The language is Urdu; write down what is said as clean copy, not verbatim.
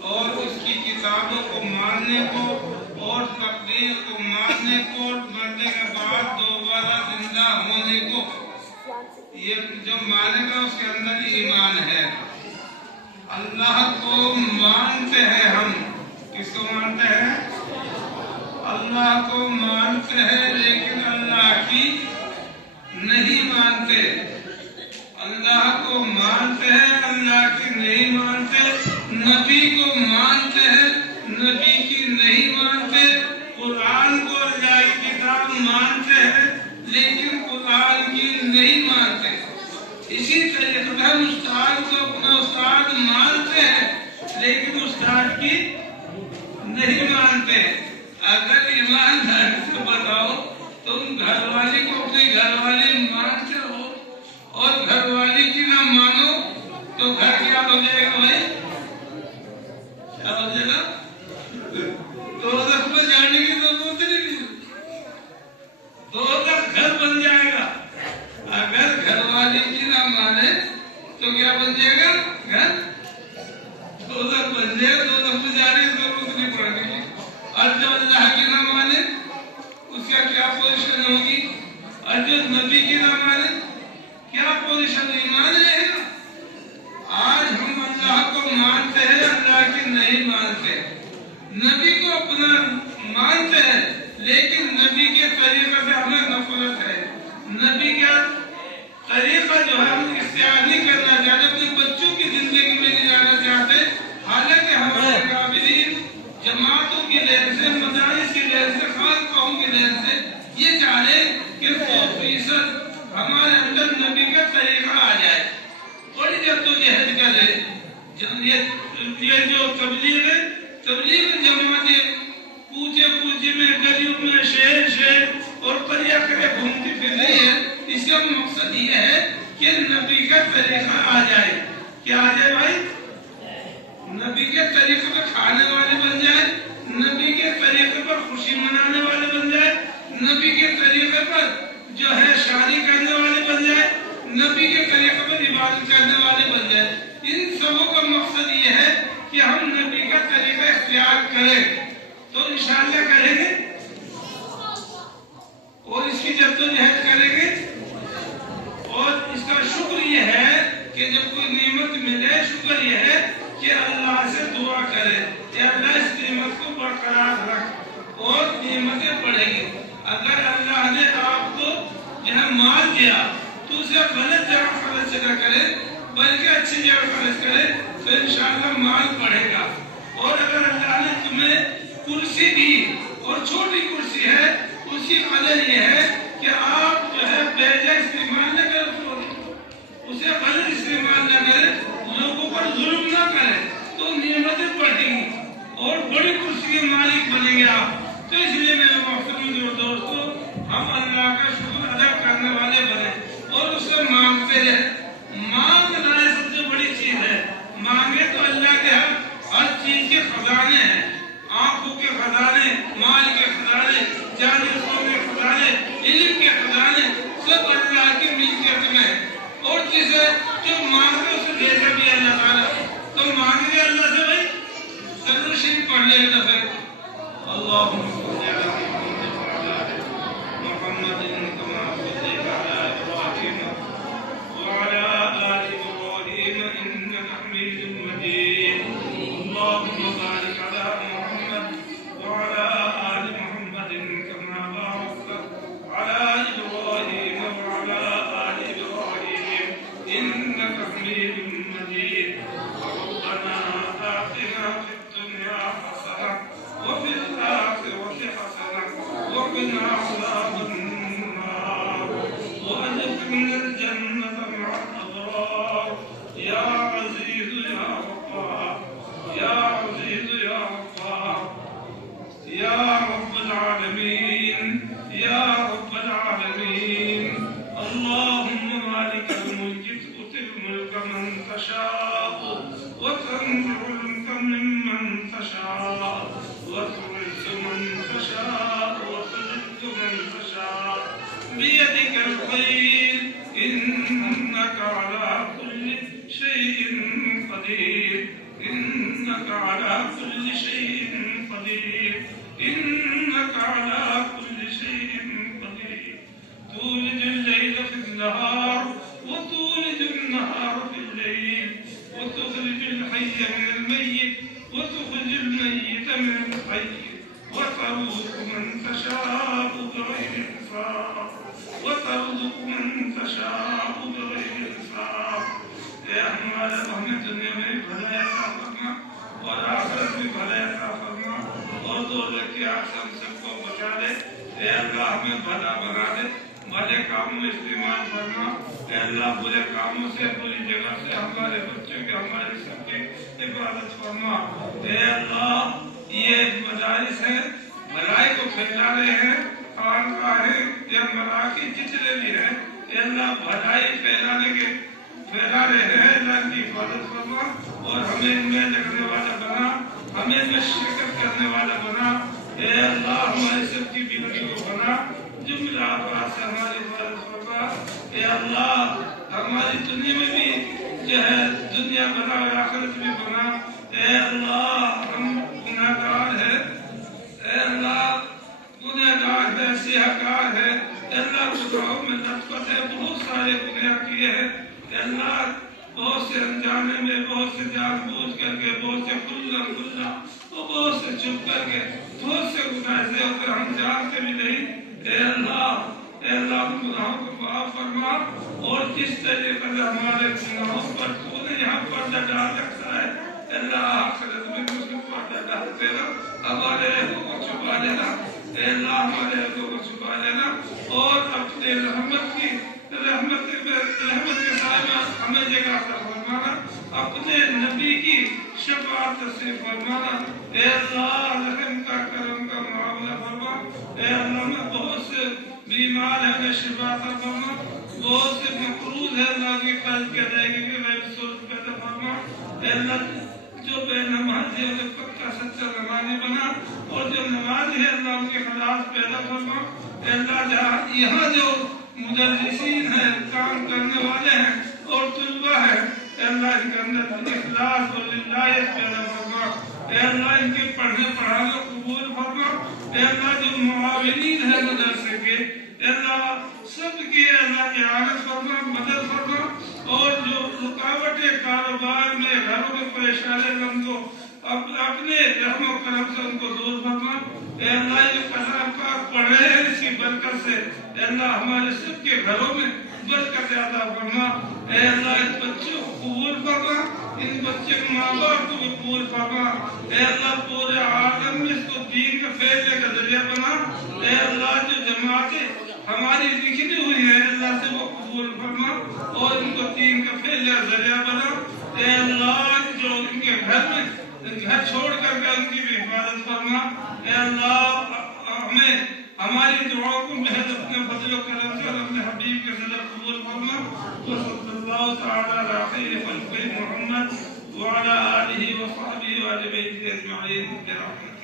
اور اس کی کتابوں کو ماننے کو اور تقدیر کو ماننے کو اور مرنے کے بعد دوبارہ زندہ ہونے کو، یہ جو مانے گا اس کے اندر ایمان ہے۔ اللہ کو مانتے ہیں ہم، کس کو مانتے ہیں؟ اللہ کو مانتے ہیں لیکن اللہ کی نہیں مانتے۔ اللہ کو مانتے ہیں، اللہ کی نہیں مانتے۔ نبی کو مانتے ہیں، نبی کی نہیں مانتے۔ قرآن کو اللہ کی کتاب مانتے ہیں لیکن قرآن کی نہیں مانتے۔ اسی طریقے سے ہم استاد کو اپنا استاد مانتے ہیں لیکن استاد کی نہیں مانتے۔ اگر ایمانداری سے بتاؤ تم گھر والی کو اپنی گھر والی مانتے ہو اور گھر والی کی نہ مانو تو گھر کیا ہو جائے گا بھائی؟ کیا ہو جائے گا؟ دوزخ میں جانے کی ضرورت نہیں، دوزخ گھر بن جائے گا۔ اگر گھر والی کی نہ مانے تو کیا بن جائے گا؟ گھر دوزخ بن جائے گا۔ دوزخ میں جانے کی ضرورت نہیں پڑے گی۔ اور جو اللہ کی نہ مانے اس کا کیا پوزیشن ہوگی؟ اور جو نبی کی نہ مانے کیا پوزیشن ایمان رہے گا؟ آج ہم اللہ کو مانتے ہیں، اللہ کی نہیں مانتے۔ نبی کو اپنا مانتے ہیں لیکن نبی کے طریقے سے ہمیں نفرت ہے۔ نبی کا طریقہ جو ہے ہم اختیار نہیں کرنا چاہتے، اپنے بچوں کی زندگی میں نہیں جانا چاہتے۔ حالانکہ ہمارے کابرین جماعتوں کی لہر سے، مدارس کی لہر سے، خانقاہوں کی لہر سے یہ چاہے کہ 100% ہمارے اندر نبی کا طریقہ آ جائے۔ بڑی جدوجہد کرے۔ یہ جو تبلیغ ہے، تبلیغ جماعتیں کوچے میں، گلیوں میں، شہر اور قریہ گھومتی پھر رہی ہے۔ اس کا مقصد یہ ہے کہ نبی کا طریقہ آ جائے۔ کیا آ جائے بھائی؟ نبی کے طریقے پر کھانے والے بن جائے، نبی کے طریقے پر خوشی منانے والے بن جائے، نبی کے طریقے پر جو ہے شادی کرنے والے بن جائے، نبی کے طریقے پر عبادت کرنے والے بن جائے۔ ان سبوں کا مقصد یہ ہے کہ ہم نبی کا طریقہ اختیار کریں تو انشاءاللہ کریں گے اور اس کی جدوجہد کریں گے۔ اور اس کا شکر یہ ہے کہ جب کوئی نعمت ملے، شکر یہ ہے کہ اللہ سے دعا کرے کہ اللہ اس نعمت کو برقرار رکھ اور نعمتیں بڑھے گی۔ اگر اللہ نے آپ کو جو ہے مال دیا تو اسے غلط جگہ خرچ نہ کرے بلکہ اچھی جگہ خرچ کرے تو انشاءاللہ مال بڑھے گا۔ اور اگر اللہ نے تمہیں کرسی دی اور چھوٹی کرسی ہے، اس کی قدر یہ ہے کہ آپ جو ہے بیجا استعمال نہ کرو، اسے غلط استعمال نہ کرے، لوگوں پر ظلم نہ کرے تو نعمتیں بڑھیں گی اور بڑی کرسی کے مالک بنیں گے آپ۔ تو اس لیے میرے محترم دوستو، ہم اللہ کا شکر ادا کرنے والے بنے اور اس سے مانگتے رہے۔ مانگنا سب سے بڑی چیز ہے۔ مانگے تو اللہ کے ہر چیز کے خزانے ہیں، آنکھوں کے خزانے، مال کے خزانے، جانوروں کے خزانے، علم کے خزانے، سب اللہ کی ملکیت میں ہے۔ اور جسے جو مانگے اسے دیتا بھی اللہ تعالیٰ۔ تو مانگے اللہ سے بھائی سلوشن پڑھ لے گا پھر اللہم صلی علی محمد کما صلیت علی ابراہیم وعلی آل ابراہیم انک حمید مجید۔ اللہم بارک علی محمد وعلی آل محمد کما بارکت علی ابراہیم وعلی آل ابراہیم انک حمید مجید۔ ربنا آتنا فی الدنیا حسنہ وفي الآخرة حسنة وقنا عذاب النار وأدخلنا الجنة مع الأبرار يا عزيز يا غفار يا عزيز يا غفار يا رب العالمين يا رب العالمين۔ اللهم مالك الملك تؤتي الملك من تشاء وتنزع الملك ممن تشاء وتعز من تشاء وتذل من تشاء بيدك الخير إنك على كل شيء قدير۔ إن إنك على كل شيء قدير إنك على كل شيء قدير تولج الليل في النهار وتولج النهار في الليل وتخرج الحي من الميت وتخرج الميت من الحي وترزق من تشاء بغير حساب وترزق من تشاء بغير حساب اے ہمارے ہمیں دنیا میں بھلائی عطا فرما اور آخرت میں بھلائی عطا فرما اور دولت کے آگ سے ہم سب کو بچا لے اے اللہ ہمیں بھلا بنا دے بھلے کاموں میں استعمال فرما اے اللہ برے کاموں سے بری جگہ سے ہمارے بچوں کے ہمارے سب کی حفاظت فرما اے اللہ یہ مدارس ہیں بھلائی کو پھیلا رہے ہیں خانقاہیں یا مراکز جتنے بھی ہیں اے اللہ بھلائی پھیلا رہے ہیں اللہ ان کی حفاظت فرما اور ہمیں ان میں لگنے والا بنا ہمیں ان میں شرکت کرنے والا بنا اے اللہ ہمارے سب کی بگڑی کو بنا جملہ آفات سے ہماری حفاظت فرما اے اللہ ہماری دنیا میں بھی جو ہے دنیا بنا اور آخرت بھی بنا اے اللہ ہم گناہگار ہیں اے اللہ گناہگار ہے سیاہکار ہے اے اللہ گناہوں میں نطفت ہے بہت سارے گناہ کیے ہیں اے اللہ بہت سے انجانے میں بہت سے جان بوجھ کر کے بہت سے کھلا اور بہت سے چھپ کر کے بہت سے گناہ سے ہوتے ہم جانتے بھی نہیں اے اللہ ہم گناہوں کو معاف فرما اور جس طریقے سے ہمارے گناہوں پر تو نے یہاں پردہ ڈال رکھا ہے اے اللہ آخرت میں اس کو پردہ ڈال دینا ہمارے عیبوں کو چھپا لینا اے اللہ ہمارے عیبوں کو چھپا لینا اور اپنے رحمت کے سائے ہمیں جگہ عطا فرمانا اپنے نبی کی شفاعت سے فرمانا اے اللہ رحم کا کرم کا معاملہ فرما اے اللہ میں بہت سے بیمار ہیں انہیں شفا عطا فرما بہت سے مقروض ہیں اللہ کی قرض کے ادائیگی کے غیر صورت پیدا فرما اے اللہ جو بے نمازی ہے انہیں پکا سچا نمازی بنا اور جو نمازی ہے اللہ ان کے خلاف پیدا فرما اے اللہ یہاں جو مدرسین ہیں کام کرنے والے ہیں اور طلبہ ہیں اے اللہ ان کے اندر اخلاص اور للہیت پیدا فرما اے اللہ ان کے پڑھنے پڑھانے قبول فرما اے اللہ جو معاونین ہیں مدرسے کے اے اللہ سب کی اے اللہ اعانت فرما مدد فرما اور جو رکاوٹیں کاروبار میں گھروں میں پریشانی ان کو اپنے رحم و کرم سے ان کو دور فرما اے اللہ جو کلام پاک پڑھ رہے ہیں اس کی برکت سے اے اللہ ہمارے سب کے گھروں میں برکت عطا فرما اے اللہ ان بچوں کو قبول فرما ان بچے کے ماں باپ کو بھی قبول فرما اے اللہ پورے عالم میں اس کو دین کا پھیلنے کا ذریعہ بنا اے اللہ جو جماعتیں ہماری لکھی ہوئی ہیں اللہ سے وہ قبول فرما اور ان کو دین کا پھیلنے کا ذریعہ بنا اے اللہ جو ان کے گھر میں گھر چھوڑ کر کے ان کی بھی حفاظت فرما اے اللہ ہمیں ہماری دعاؤں کو محض اپنے فضل و کرم سے اور اپنے حبیب کے صدر قبول فرما وصلی اللہ تعالی علی خیر خلق محمد وعلی آلہ وصحبہ وآل بیتہ اجمعین برحمتہ